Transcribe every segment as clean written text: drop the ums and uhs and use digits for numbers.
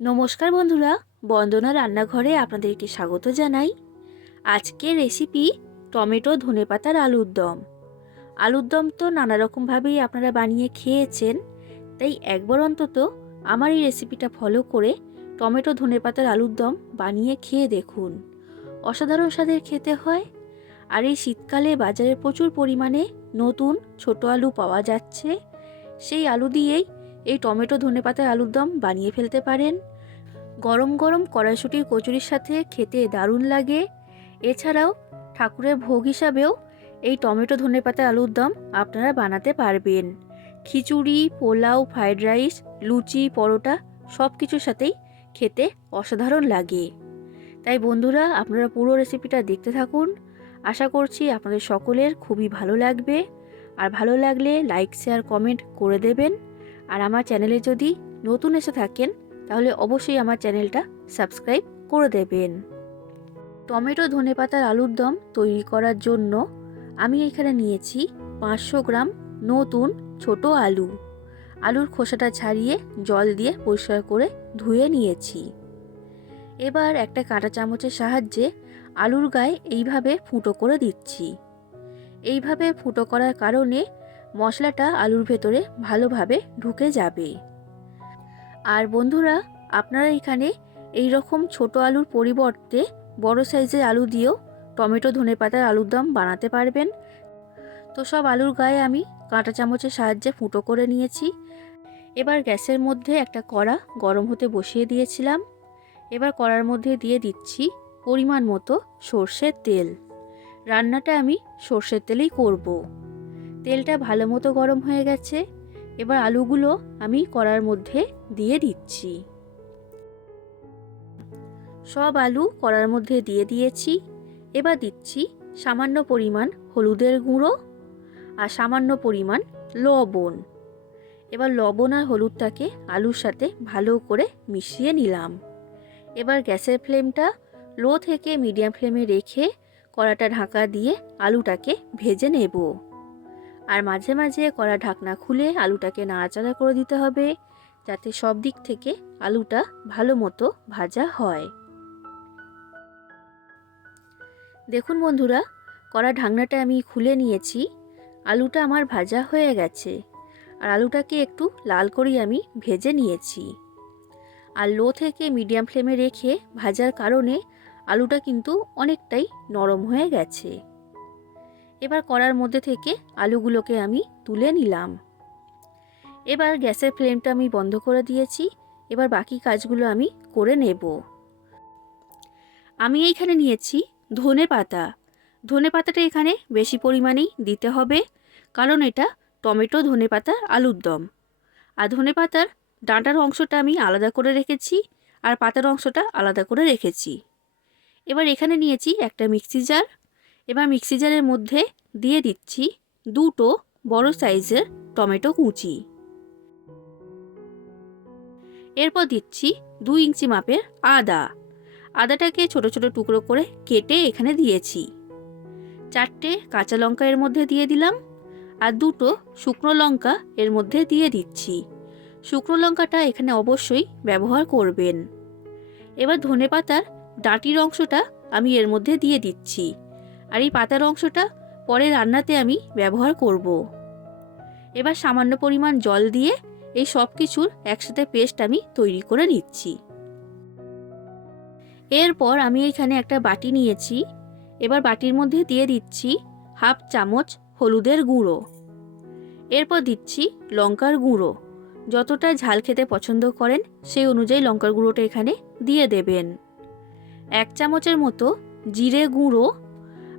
নমস্কার বন্ধুরা, বন্দনা রান্নাঘরে আপনাদেরকে স্বাগত জানাই। আজকের রেসিপি টমেটো ধনেপাতার আলুর দম। আলুর দম তো নানা রকমভাবেই আপনারা বানিয়ে খেয়েছেন, তাই একবার অন্তত আমার এই রেসিপিটা ফলো করে টমেটো ধনেপাতার আলুর দম বানিয়ে খেয়ে দেখুন। অসাধারণ স্বাদের খেতে হয়। আর এই শীতকালে বাজারে প্রচুর পরিমাণে নতুন ছোট আলু পাওয়া যাচ্ছে। সেই আলু দিয়েই এই টমেটো ধনেপাতার আলুর দম বানিয়ে ফেলতে পারেন। গরম গরম কড়াইশুঁটির কচুরির সাথে খেতে দারুণ লাগে। এছাড়াও ঠাকুরের ভোগ হিসাবেও এই টমেটো ধনেপাতার আলুর দম আপনারা বানাতে পারবেন। খিচুড়ি, পোলাও, ফ্রাইড রাইস, লুচি, পরোটা সব কিছুর সাথেই খেতে অসাধারণ লাগে। তাই বন্ধুরা, আপনারা পুরো রেসিপিটা দেখতে থাকুন। আশা করছি আপনাদের সকলের খুবই ভালো লাগবে। আর ভালো লাগলে লাইক, শেয়ার, কমেন্ট করে দেবেন। আর আমার চ্যানেলে যদি নতুন এসে থাকেন তাহলে অবশ্যই আমার চ্যানেলটা সাবস্ক্রাইব করে দেবেন। টমেটো ধনেপাতার আলুর দম তৈরি করার জন্য আমি এখানে নিয়েছি 500 গ্রাম নতুন ছোট আলু। আলুর খোসাটা ছাড়িয়ে জল দিয়ে পরিষ্কার করে ধুয়ে নিয়েছি। এবার একটা কাঁটা চামচের সাহায্যে আলুর গায়ে এইভাবে ফুটো করে দিচ্ছি। এইভাবে ফুটো করার কারণে মশলাটা আলুর ভেতরে ভালোভাবে ঢুকে যাবে। আর বন্ধুরা, আপনারা এখানে এই রকম ছোট আলুর পরিবর্তে বড় সাইজের আলু দিয়েও টমেটো ধনেপাতার আলুর দম বানাতে পারবেন। তো সব আলুর গায়ে আমি কাঁটা চামচের সাহায্যে ফুটো করে নিয়েছি। এবার গ্যাসের মধ্যে একটা কড়া গরম হতে বসিয়ে দিয়েছিলাম। এবার কড়ার মধ্যে দিয়ে দিচ্ছি পরিমাণ মতো সর্ষের তেল। রান্নাটা আমি সর্ষের তেলেই করব। তেলটা ভালো মতো গরম হয়ে গেছে। এবার আলুগুলো আমি কড়ার মধ্যে দিয়ে দিচ্ছি। সব আলু কড়ার মধ্যে দিয়ে দিয়েছি। এবার দিচ্ছি সামান্য পরিমাণ হলুদের গুঁড়ো আর সামান্য পরিমাণ লবণ। এবার লবণ আর হলুদটাকে আলুর সাথে ভালো করে মিশিয়ে নিলাম। এবার গ্যাসের ফ্লেমটা লো থেকে মিডিয়াম ফ্লেমে রেখে কড়াটা ঢাকা দিয়ে আলুটাকে ভেজে নেব। আর মাঝে মাঝে কড়া ঢাকনা খুলে আলুটাকে নাড়াচাড়া করে দিতে হবে, যাতে সব দিক থেকে আলুটা ভালো মতো ভাজা হয়। দেখুন বন্ধুরা, কড়া ঢাকনাটা আমি খুলে নিয়েছি। আলুটা আমার ভাজা হয়ে গেছে। আর আলুটাকে একটু লাল করেই আমি ভেজে নিয়েছি। আর লো থেকে মিডিয়াম ফ্লেমে রেখে ভাজার কারণে আলুটা কিন্তু অনেকটাই নরম হয়ে গেছে। এবার কড়ার মধ্যে থেকে আলুগুলোকে আমি তুলে নিলাম। এবার গ্যাসের ফ্লেমটা আমি বন্ধ করে দিয়েছি। এবার বাকি কাজগুলো আমি করে নেব। আমি এইখানে নিয়েছি ধনেপাতা। ধনেপাতাটা এখানে বেশি পরিমাণেই দিতে হবে, কারণ এটা টমেটো ধনেপাতার আলুর দম। আর ধনেপাতার ডাঁটার অংশটা আমি আলাদা করে রেখেছি, আর পাতার অংশটা আলাদা করে রেখেছি। এবার এখানে নিয়েছি একটা মিক্সি জার। এবার মিক্সি জারের মধ্যে দিয়ে দিচ্ছি দুটো বড় সাইজের টমেটো কুচি। এরপর দিচ্ছি 2 ইঞ্চি মাপের আদা। আদাটাকে ছোট ছোট টুকরো করে কেটে এখানে দিয়েছি। 4টে কাঁচা লঙ্কা এর মধ্যে দিয়ে দিলাম। আর 2টো শুকনো লঙ্কা এর মধ্যে দিয়ে দিচ্ছি। শুকনো লঙ্কাটা এখানে অবশ্যই ব্যবহার করবেন। এবার ধনেপাতার ডাঁটির অংশটা আমি এর মধ্যে দিয়ে দিচ্ছি। আর এই পাতার অংশটা পরে রান্নাতে আমি ব্যবহার করব। এবার সামান্য পরিমাণ জল দিয়ে এই সব কিছুর একসাথে পেস্ট আমি তৈরি করে নিচ্ছি। এরপর আমি এখানে একটা বাটি নিয়েছি। এবার বাটির মধ্যে দিয়ে দিচ্ছি হাফ চামচ হলুদের গুঁড়ো। এরপর দিচ্ছি লঙ্কার গুঁড়ো। যতটা ঝাল খেতে পছন্দ করেন সেই অনুযায়ী লঙ্কার গুঁড়োটা এখানে দিয়ে দেবেন। 1 চামচের মতো জিরে গুঁড়ো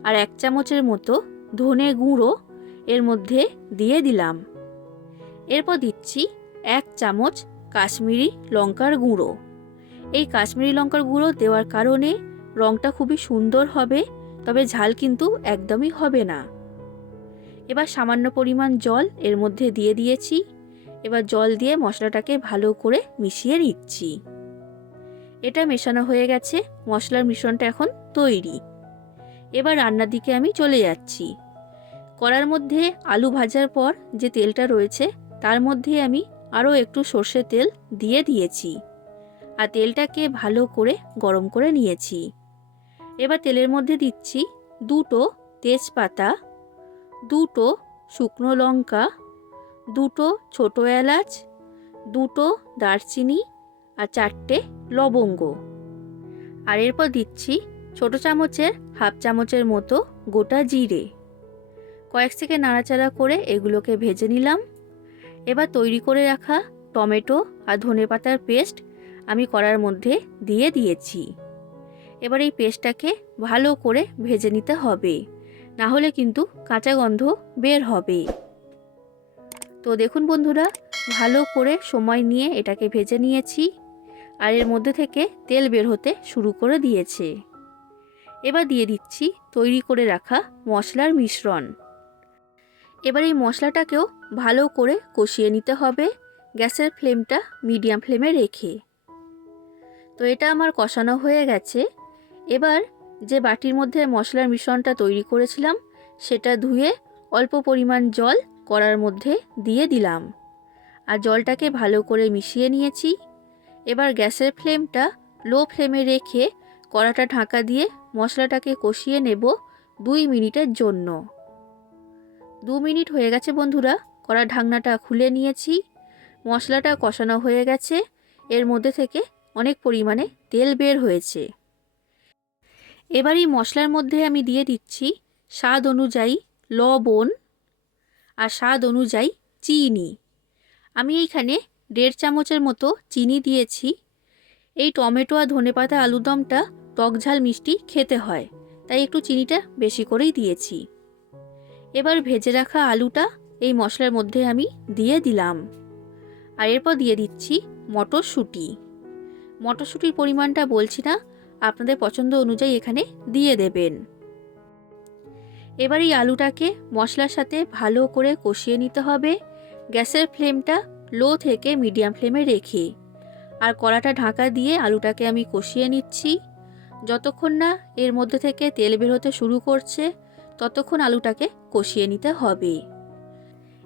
আর 1 চামচের মতো ধনে গুঁড়ো এর মধ্যে দিয়ে দিলাম। এরপর দিচ্ছি 1 চামচ কাশ্মীরি লঙ্কার গুঁড়ো। এই কাশ্মীরি লঙ্কার গুঁড়ো দেওয়ার কারণে রঙটা খুবই সুন্দর হবে, তবে ঝাল কিন্তু একদমই হবে না। এবার সামান্য পরিমাণ জল এর মধ্যে দিয়ে দিয়েছি। এবার জল দিয়ে মশলাটাকে ভালো করে মিশিয়ে নিচ্ছি। এটা মেশানো হয়ে গেছে। মশলার মিশ্রণটা এখন তৈরি। এবার রান্নার দিকে আমি চলে যাচ্ছি। কড়ার মধ্যে আলু ভাজার পর যে তেলটা রয়েছে তার মধ্যে আমি আরও একটু সর্ষের তেল দিয়ে দিয়েছি। আর তেলটাকে ভালো করে গরম করে নিয়েছি। এবার তেলের মধ্যে দিচ্ছি 2টো তেজপাতা, 2টো শুকনো লঙ্কা, 2টো ছোটো এলাচ, 2টো দারচিনি আর 4টে লবঙ্গ। আর এরপর দিচ্ছি ছোটো চামচের হাফ চামচের মতো গোটা জিরে। কয়েক সেকেন্ড নাড়াচাড়া করে এগুলোকে ভেজে নিলাম। এবার তৈরি করে রাখা টমেটো আর ধনেপাতার পেস্ট আমি কড়ার মধ্যে দিয়ে দিয়েছি। এবার এই পেস্টটাকে ভালো করে ভেজে নিতে হবে, না হলে কিন্তু কাঁচা গন্ধ বের হবে। তো দেখুন বন্ধুরা, ভালো করে সময় নিয়ে এটাকে ভেজে নিয়েছি আর এর মধ্যে থেকে তেল বের হতে শুরু করে দিয়েছে। এবার দিয়ে দিচ্ছি তৈরি করে রাখা মশলার মিশ্রণ। এবার এই মশলাটাকেও ভালো করে কষিয়ে নিতে হবে গ্যাসের ফ্লেমটা মিডিয়াম ফ্লেমে রেখে। তো এটা আমার কষানো হয়ে গেছে। এবার যে বাটির মধ্যে মশলার মিশ্রণটা তৈরি করেছিলাম সেটা ধুয়ে অল্প পরিমাণ জল কড়ার মধ্যে দিয়ে দিলাম আর জলটাকে ভালো করে মিশিয়ে নিয়েছি। এবার গ্যাসের ফ্লেমটা লো ফ্লেমে রেখে কড়াটা ঢাকা দিয়ে মশলাটাকে কষিয়ে নেব 2 মিনিটের জন্য। 2 মিনিট হয়ে গেছে বন্ধুরা, কড়ার ঢাকনাটা খুলে নিয়েছি। মশলাটা কষানো হয়ে গেছে, এর মধ্যে থেকে অনেক পরিমাণে তেল বের হয়েছে। এবার এই মশলার মধ্যে আমি দিয়ে দিচ্ছি স্বাদ অনুযায়ী লবণ আর স্বাদ অনুযায়ী চিনি। আমি এইখানে 1.5 চামচের মতো চিনি দিয়েছি। এই টমেটো আর ধনেপাতা আলুদমটা টক ঝাল মিষ্টি খেতে হয়, তাই একটু চিনিটা বেশি করেই দিয়েছি। এবার ভেজে রাখা আলুটা এই মশলার মধ্যে আমি দিয়ে দিলাম আর এরপর দিয়ে দিচ্ছি মটরশুঁটি। মটরশুঁটির পরিমাণটা বলছি না, আপনাদের পছন্দ অনুযায়ী এখানে দিয়ে দেবেন। এবার এই আলুটাকে মশলার সাথে ভালো করে কষিয়ে নিতে হবে গ্যাসের ফ্লেমটা লো থেকে মিডিয়াম ফ্লেমে রেখে। আর কড়াটা ঢাকা দিয়ে আলুটাকে আমি কষিয়ে নিচ্ছি। যতক্ষণ না এর মধ্যে থেকে তেল বের হতে শুরু করছে ততক্ষণ আলুটাকে কষিয়ে নিতে হবে।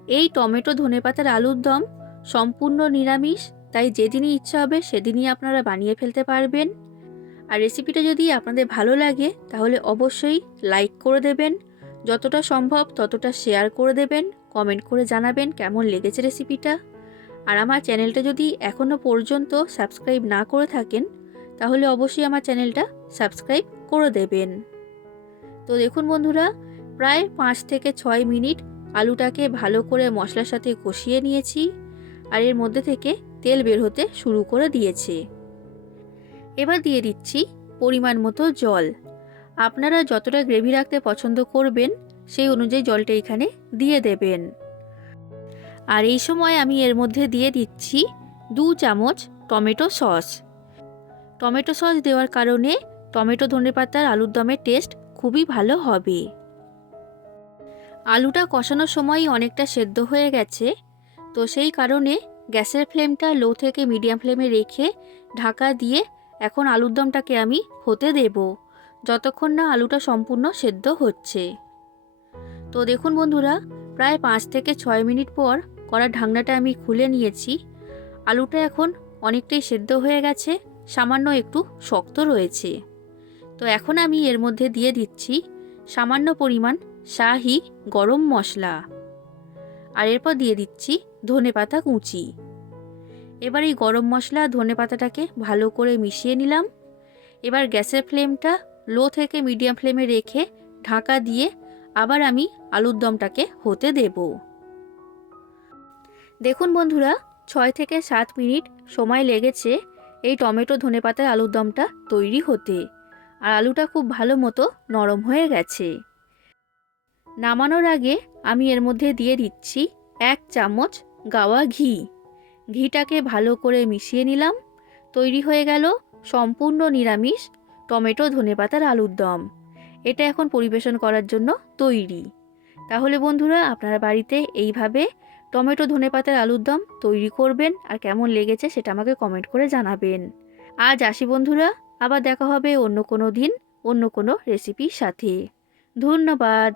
এই টমেটো ধনেপাতার আলুর দম সম্পূর্ণ নিরামিষ, তাই যেদিনই ইচ্ছা হবে সেদিনই আপনারা বানিয়ে ফেলতে পারবেন। আর রেসিপিটা যদি আপনাদের ভালো লাগে তাহলে অবশ্যই লাইক করে দেবেন, যতটা সম্ভব ততটা শেয়ার করে দেবেন, কমেন্ট করে জানাবেন কেমন লেগেছে রেসিপিটা। আর আমার চ্যানেলটা যদি এখনও পর্যন্ত সাবস্ক্রাইব না করে থাকেন তাহলে অবশ্যই আমার চ্যানেলটা সাবস্ক্রাইব করে দেবেন। তো দেখুন বন্ধুরা, প্রায় 5 থেকে 6 মিনিট আলুটাকে ভালো করে মশলার সাথে কষিয়ে নিয়েছি আর এর মধ্যে থেকে তেল বের হতে শুরু করে দিয়েছে। এবার দিয়ে দিচ্ছি পরিমাণ মতো জল। আপনারা যতটা গ্রেভি রাখতে পছন্দ করবেন সেই অনুযায়ী জলটা এখানে দিয়ে দেবেন। আর এই সময় আমি এর মধ্যে দিয়ে দিচ্ছি 2 চামচ টমেটো সস। টমেটো সস দেওয়ার কারণে টমেটো ধনেপাতার আলুর দমের টেস্ট খুবই ভালো হবে। আলুটা কষানোর সময়ই অনেকটা সেদ্ধ হয়ে গেছে, তো সেই কারণে গ্যাসের ফ্লেমটা লো থেকে মিডিয়াম ফ্লেমে রেখে ঢাকা দিয়ে এখন আলুর দমটাকে আমি হতে দেব যতক্ষণ না আলুটা সম্পূর্ণ সেদ্ধ হচ্ছে। তো দেখুন বন্ধুরা, প্রায় 5 থেকে 6 মিনিট পর কড়ার ঢাকনাটা আমি খুলে নিয়েছি। আলুটা এখন অনেকটাই সেদ্ধ হয়ে গেছে, সামান্য একটু শক্ত রয়েছে। তো এখন আমি এর মধ্যে দিয়ে দিচ্ছি সামান্য পরিমাণ শাহি গরম মশলা আর এরপর দিয়ে দিচ্ছি ধনেপাতা কুচি। এবার এই গরম মশলা ধনেপাতাটাকে ভালো করে মিশিয়ে নিলাম। এবার গ্যাসের ফ্লেমটা লো থেকে মিডিয়াম ফ্লেমে রেখে ঢাকা দিয়ে আবার আমি আলুর দমটাকে হতে দেব। দেখুন বন্ধুরা, 6 থেকে 7 মিনিট সময় লেগেছে এই টমেটো ধনেপাতার আলুর দমটা তৈরি হতে, আর আলুটা খুব ভালো মতো নরম হয়ে গেছে। নামানোর আগে আমি এর মধ্যে দিয়ে দিচ্ছি 1 চামচ গাওয়া ঘি। ঘিটাকে ভালো করে মিশিয়ে নিলাম। তৈরি হয়ে গেল সম্পূর্ণ নিরামিষ টমেটো ধনেপাতার আলুর দম। এটা এখন পরিবেশন করার জন্য তৈরি। তাহলে বন্ধুরা, আপনারা বাড়িতে এইভাবে টমেটো ধনেপাতার আলুর দম তৈরি করবেন আর কেমন লেগেছে সেটা আমাকে কমেন্ট করে জানাবেন। আজ আসি বন্ধুরা, আবার দেখা হবে অন্য কোনো দিন অন্য কোনো রেসিপির সাথে। ধন্যবাদ।